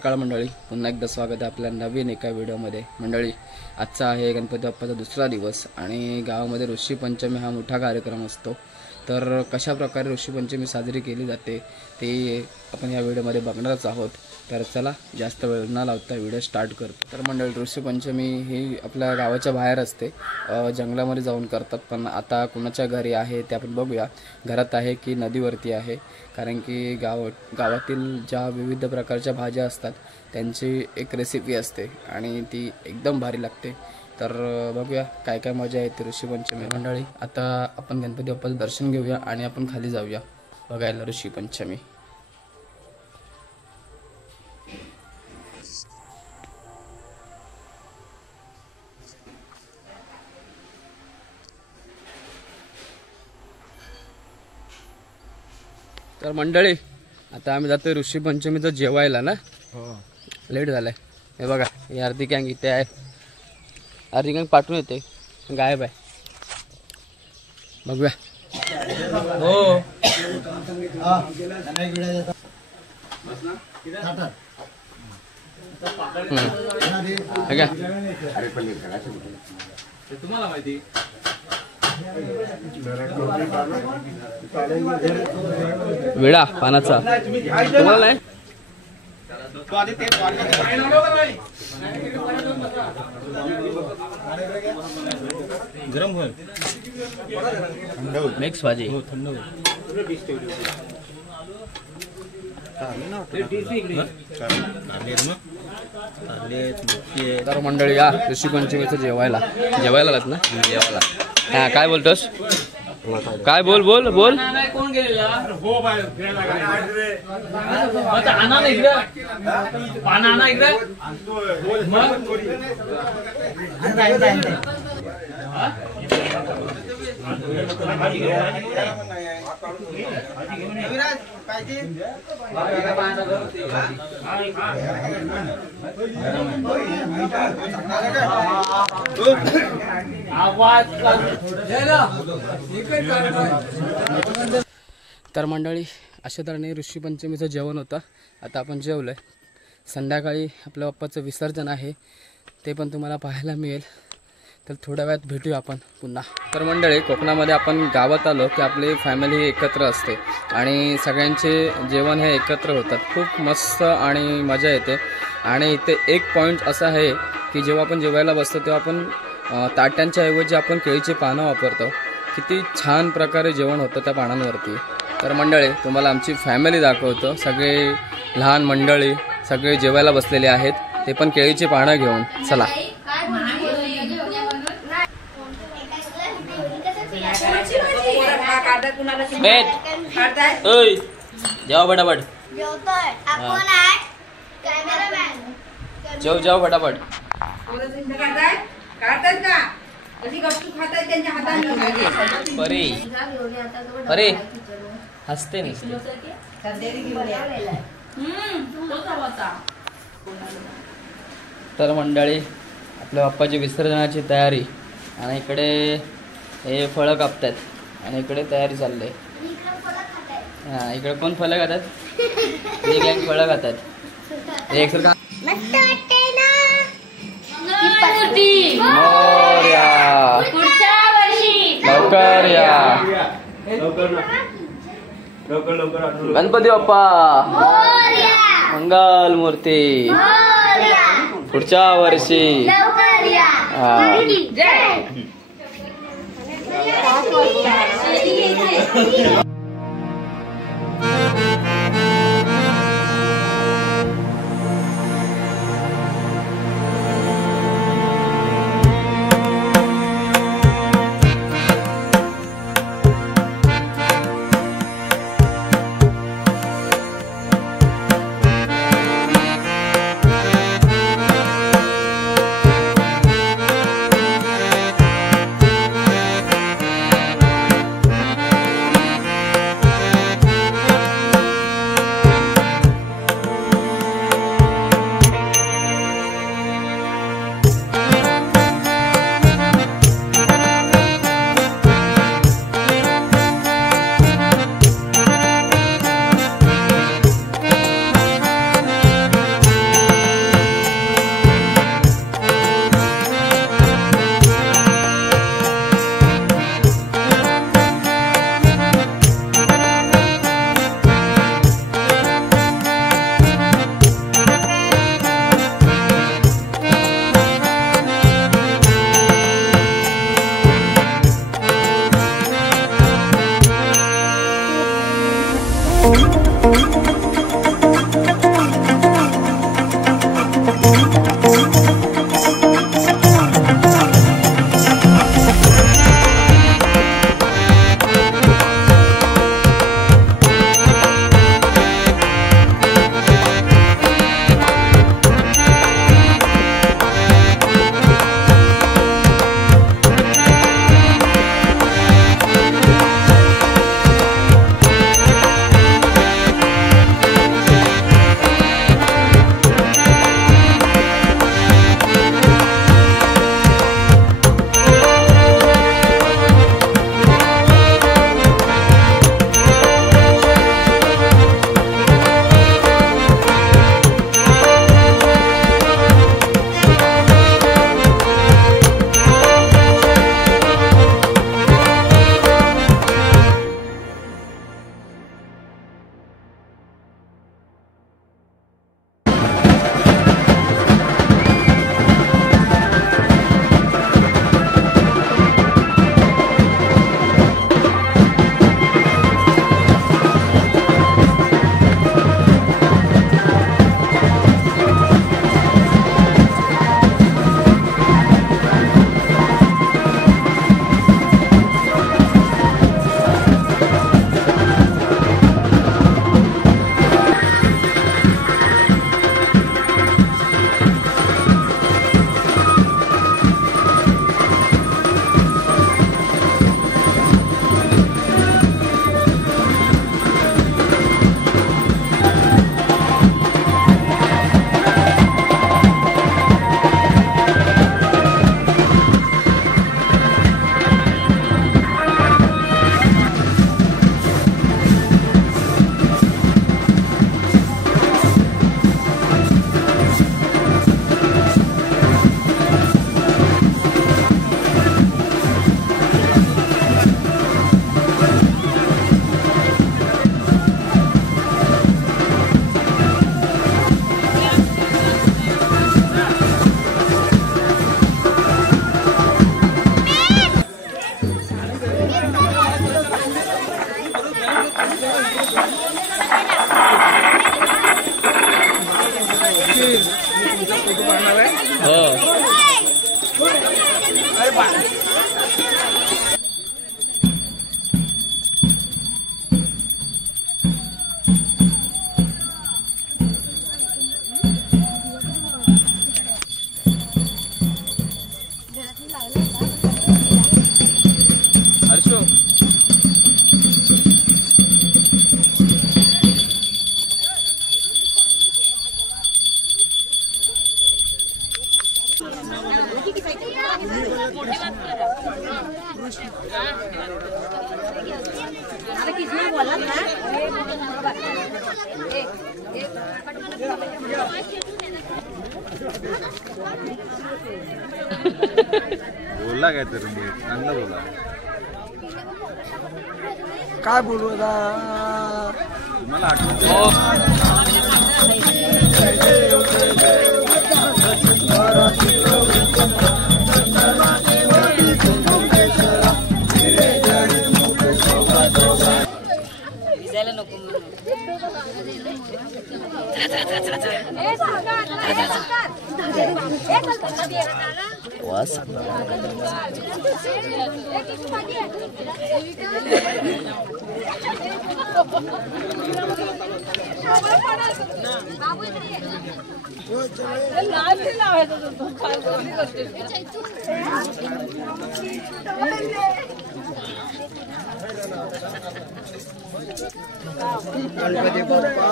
सकाळ मंडळी, पुन्हा एकदा स्वागत आहे आपल्या नवीन एका व्हिडिओमध्ये। मंडळी, आजचा आहे गणपती बाप्पाचा दुसरा दिवस आणि गावामध्ये ऋषी पंचमी हा मोठा कार्यक्रम असतो। तर कशा प्रकारे ऋषी पंचमी साजरी केली जाते ते आपण या व्हिडिओमध्ये बघणारच आहोत। तर चला जास्त वेळ न लावता व्हिडिओ स्टार्ट करतो। तर मंडळी, ऋषी पंचमी ही आपल्या गावाच्या बाहेर असते, जंगलामध्ये जाऊन करतात। पण आता कुणाच्या घरी आहे ते आपण बघूया, घरात आहे की नदीवरती आहे। कारण की गावातील ज्या विविध प्रकारच्या भाज्या असतात त्यांची एक रेसिपी असते आणि ती एकदम भारी लागते। तर बघूया काय काय मजा येते ऋषी पंचमी। मंडळी, आता आपण गणपती बाप्पाचं दर्शन घेऊया आणि आपण खाली जाऊया बघायला ऋषी पंचमी। तर मंडळी, आता आम्ही जातोय ऋषी पंचमीचं जेवायला ना। लेट झालाय। हे बघा, ही अर्धी गँग इथे आहे, अर्धी गँग पाठवून येते, गायब आहे। बघूया। हो तुम्हाला माहिती विडा पानाचा तुम्हाला नाही। गरम होईल, मिक्स भाजी थंड होईल। तर मंडळी, या ऋषी पंचमीचं जेवायला आलात ना? जेवायला हा, काय बोलतोस? काय बोल बोल बोल। कोण गेलेला? तर मंडळी, अशा तऱ्हेने ऋषी पंचमीचं जेवण होतं। आता आपण जेवलोय। संध्याकाळी आपल्या बाप्पाचं विसर्जन आहे, ते पण तुम्हाला पाहायला मिळेल। तर थोड्या वेळात भेटूया आपण पुन्हा। तर मंडळी, कोकणामध्ये आपण गावात आलो की आपली फॅमिली एकत्र असते आणि सगळ्यांचे जेवण हे एकत्र होतात। खूप मस्त आणि मजा येते। आणि इथे एक पॉईंट असा आहे की जेव्हा आपण जेवायला बसतो तेव्हा आपण ताट्यांच्या ऐवजी आपण केळीची पानं वापरतो। किती छान प्रकारे जेवण होतं त्या पानांवरती। तर मंडळी, तुम्हाला आमची फॅमिली दाखवतो। सगळे लहान मंडळी सगळे जेवायला बसलेले आहेत, ते पण केळीची पानं घेऊन। चला जाओ फटाफट, जाओ फटाफट। अरे हसते नाही। तर मंडळी, आपल्या बाप्पाची विसर्जनाची तयारी, आणि इकडे हे फळं कापतात आणि इकडे तयारी चालली आहे। हा, इकडे कोण फळं खातात? ही गँग फळं खातात। एक सर लवकर या, गणपती बाप्पा मंगल मूर्ती, पुढच्या वर्षी। बोलला काय तर चांगला बोला. काय बोलू आता तुम्हाला आठवत गणपती बाप्पा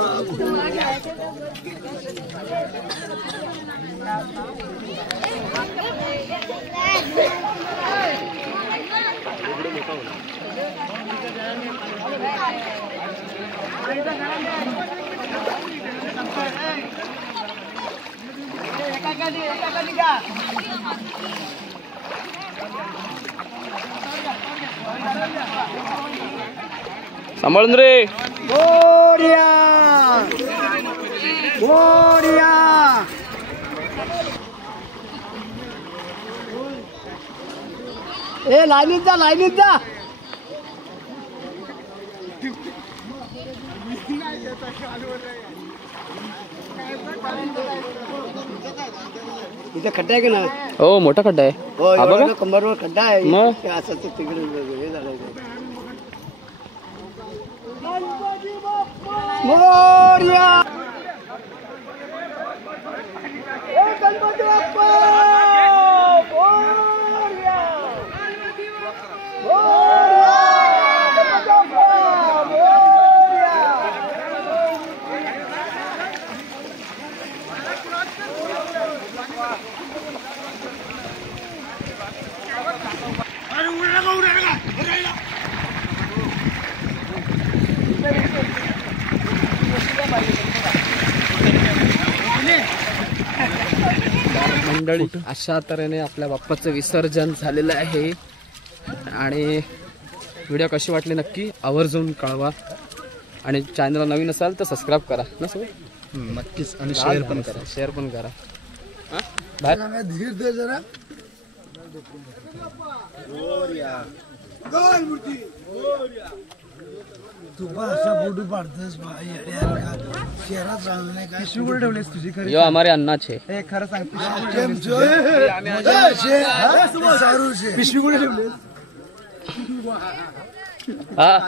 सांभाळून रे. मोरया मोरया ए लाईनीत जा लाईनीत जा. इथे खड्डा आहे का नाही? हो मोठा खड्डा आहे. हो हा बघा. कंबरवर खड्डा आहे. मग? ते असं ते तिकडे हे झालं मोरया गणपती बाप्पा मोरया मंडळी अशा तऱ्हेने आपल्या बाप्पाचं विसर्जन झालेलं आहे. आणि व्हिडिओ कशी वाटली नक्की आवर्जून कळवा. आणि चॅनलला नवीन असाल तर सबस्क्राईब करा ना सगळं. नक्कीच. आणि शेअर पण करा. शेअर पण करा. बाहेर धीर दे जरा. तू असा फोटो पाडतोस शहरात राहून नाही काय पिशवी ठेवलेस तुझी खरी. यो हमारे अन्ना छे. खरं सांग पिशवी कुठे ठेवलेस. हा